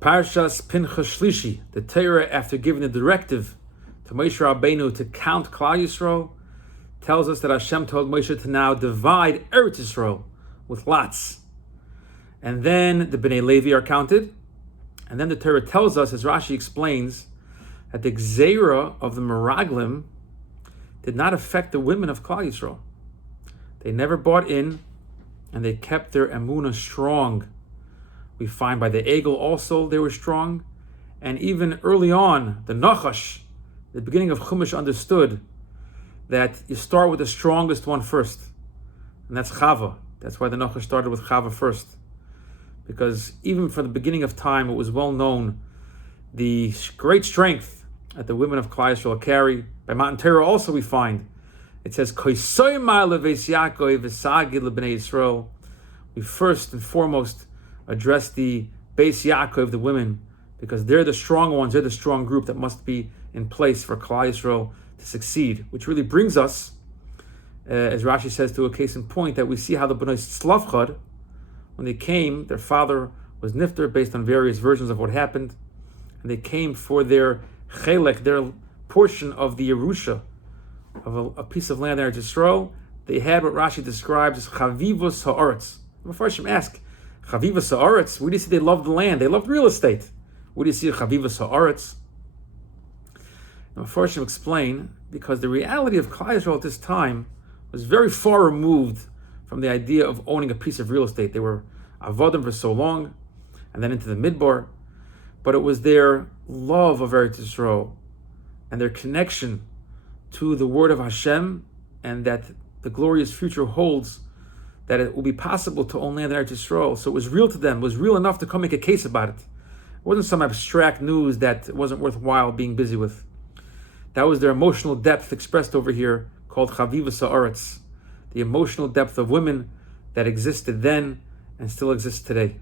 Parshas Pinchas Shlishi, the Torah, after giving the directive to Moshe Rabbeinu to count Klal Yisrael, tells us that Hashem told Moshe to now divide Eretz Yisrael with lots. And then the Bnei Levi are counted. And then the Torah tells us, as Rashi explains, that the Gzeira of the Meraglim did not affect the women of Klal Yisrael. They never bought in, and they kept their emunah strong. We find by the Egel also they were strong. And even early on, the Nachash, the beginning of Chumash, understood that you start with the strongest one first. And that's Chava. That's why the Nachash started with Chava first. Because even from the beginning of time, it was well known the great strength that the women of Klal Yisrael carry. By Matan Torah also we find, it says, we first and foremost address the Bais Yaakov, the women, because they're the strong ones, they're the strong group that must be in place for Klal Yisrael to succeed. Which really brings us, as Rashi says, to a case in point that we see how the Bnei Slavchad, when they came, their father was nifter based on various versions of what happened, and they came for their chelek, their portion of the Yerusha, of a piece of land there in Yisrael. They had what Rashi describes as chavivos ha'aretz. Before Hashem ask, chavivos ha'aretz, where do you see they loved the land? They loved real estate. Where do you see chavivos ha'aretz? And before Hashem explain, because the reality of Klal Yisrael at this time was very far removed from the idea of owning a piece of real estate. They were avodim for so long, and then into the midbar, but it was their love of Eretz Yisrael and their connection to the word of Hashem, and that the glorious future holds that it will be possible to own land in Eretz Yisrael. So it was real to them, it was real enough to come make a case about it. It wasn't some abstract news that it wasn't worthwhile being busy with. That was their emotional depth expressed over here, called Chavivas Ha'aretz, the emotional depth of women that existed then and still exists today.